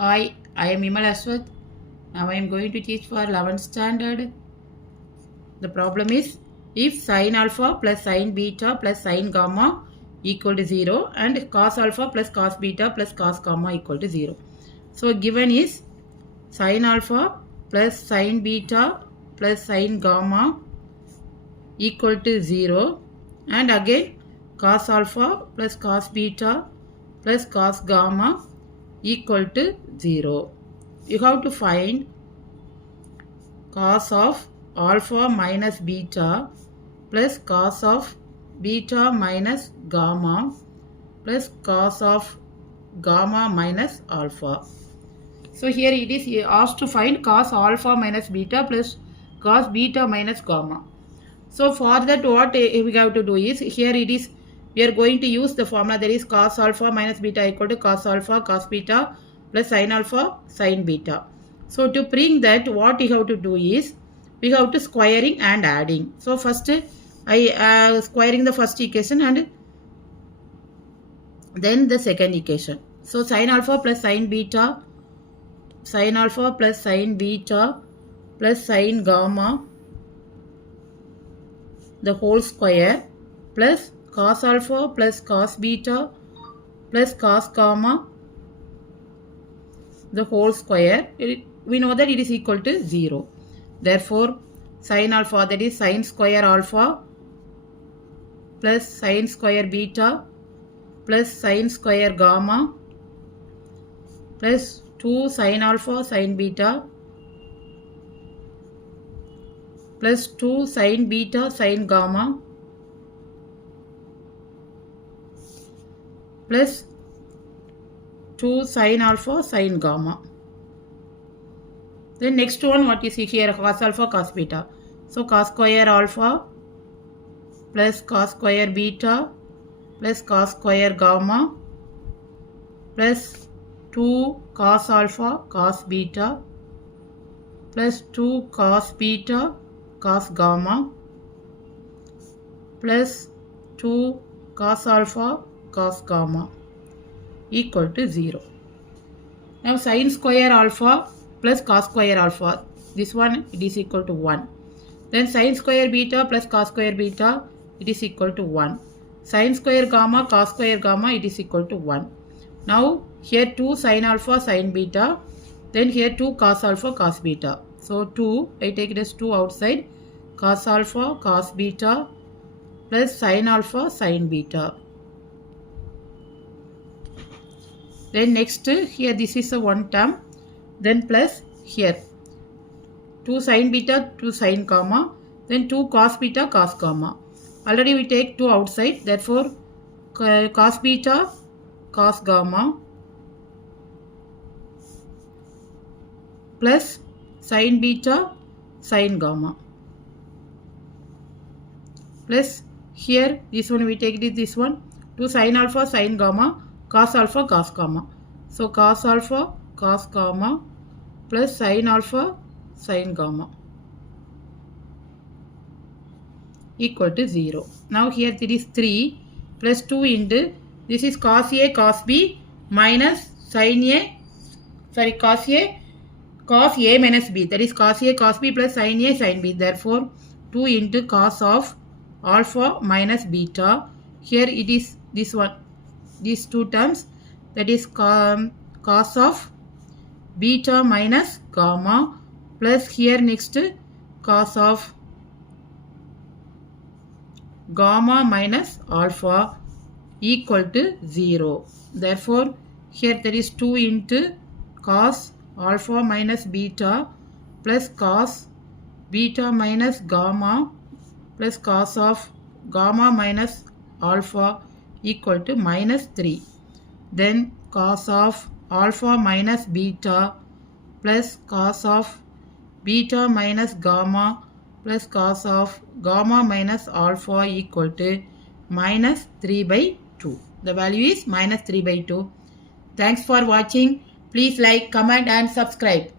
Hi, I am Imal Aswath. Now I am going to teach for 11th standard. The problem is if sin alpha plus sin beta plus sin gamma equal to 0 and cos alpha plus cos beta plus cos gamma equal to 0. So given is sin alpha plus sin beta plus sin gamma equal to 0 and again cos alpha plus cos beta plus cos gamma equal to 0. You have to find cos of alpha minus beta plus cos of beta minus gamma plus cos of gamma minus alpha. So here it is asked to find cos alpha minus beta plus cos beta minus gamma. So for that what we have to do is, here it is, we are going to use the formula that is cos alpha minus beta equal to cos alpha cos beta plus sin alpha sin beta. So to bring that, what you have to do is, we have to squaring and adding. So first I squaring the first equation and then the second equation. So sin alpha plus sin beta, sin alpha plus sin beta plus sin gamma the whole square plus cos alpha plus cos beta plus cos gamma the whole square. We know that it is equal to 0. Therefore, sin alpha, that is sin square alpha plus sin square beta plus sin square gamma plus 2 sin alpha sin beta plus 2 sin beta sin gamma plus 2 sin alpha sin gamma. Then next one, what you see here, cos alpha cos beta. So cos square alpha plus cos square beta plus cos square gamma plus 2 cos alpha cos beta plus 2 cos beta cos gamma plus 2 cos alpha cos gamma equal to 0. Now sin square alpha plus cos square alpha, this one it is equal to 1. Then sin square beta plus cos square beta, it is equal to 1. Sin square gamma cos square gamma, it is equal to 1. Now here 2 sin alpha sin beta, then here 2 cos alpha cos beta. So 2, I take it as 2 outside, cos alpha cos beta plus sin alpha sin beta. Then next here this is a one term, then plus here 2 sin beta 2 sin gamma, then 2 cos beta cos gamma. Already we take 2 outside, therefore cos beta cos gamma plus sin beta sin gamma plus here this one we take this one 2 sin alpha sin gamma cos alpha cos gamma. So cos alpha cos gamma plus sin alpha sin gamma equal to 0. Now here there is 3 plus 2 into, this is cos A cos B minus sin A, sorry cos A minus B, that is cos A cos B plus sin A sin B. Therefore 2 into cos of alpha minus beta, here it is this one, these two terms, that is cos of beta minus gamma plus here next cos of gamma minus alpha equal to 0. Therefore here there is 2 into cos alpha minus beta plus cos beta minus gamma plus cos of gamma minus alpha equal to minus 3. Then cos of alpha minus beta plus cos of beta minus gamma plus cos of gamma minus alpha equal to minus 3 by 2. The value is minus 3 by 2. Thanks for watching. Please like, comment and subscribe.